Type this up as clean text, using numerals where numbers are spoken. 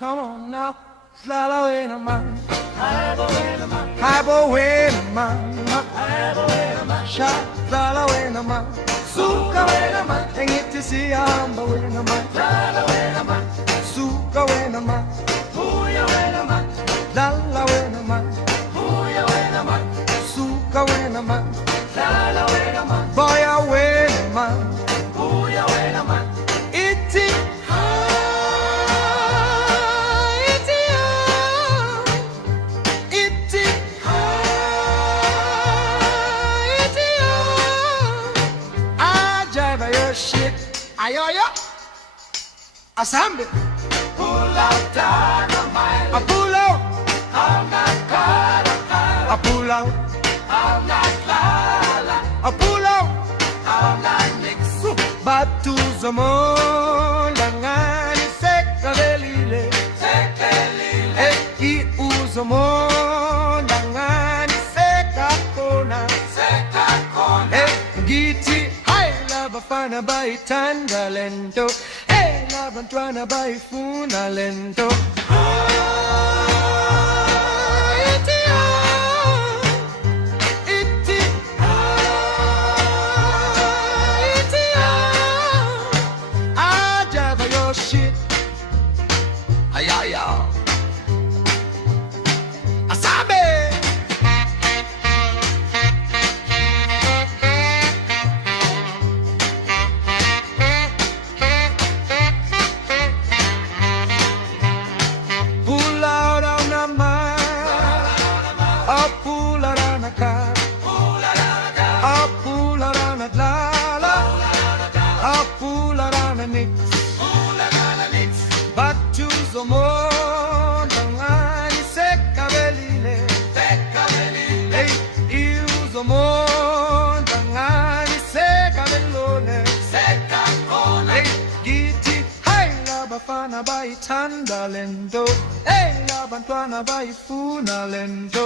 come on now, slala wena man, haibo wena man, sha slala wena man, suka wena man, engiti siyamba wena man, suka wena man, dalla wena man, suka wena man, boya wena man, iti shit, ayoyo, asambe, pull out dynamite, I pull out, I'm not caught, I pull out, I'm not lala, I pull out, I'm not mix, batu zamon, langani sekabelile, i uzamon, langani sekakona, giti. Bafana bai tanda lento, hey, la bantwana bai funa lento. Ajava your shit, ayaya, asabe. Bafana bai tanda lento, hey, la bantwana bai funa lento.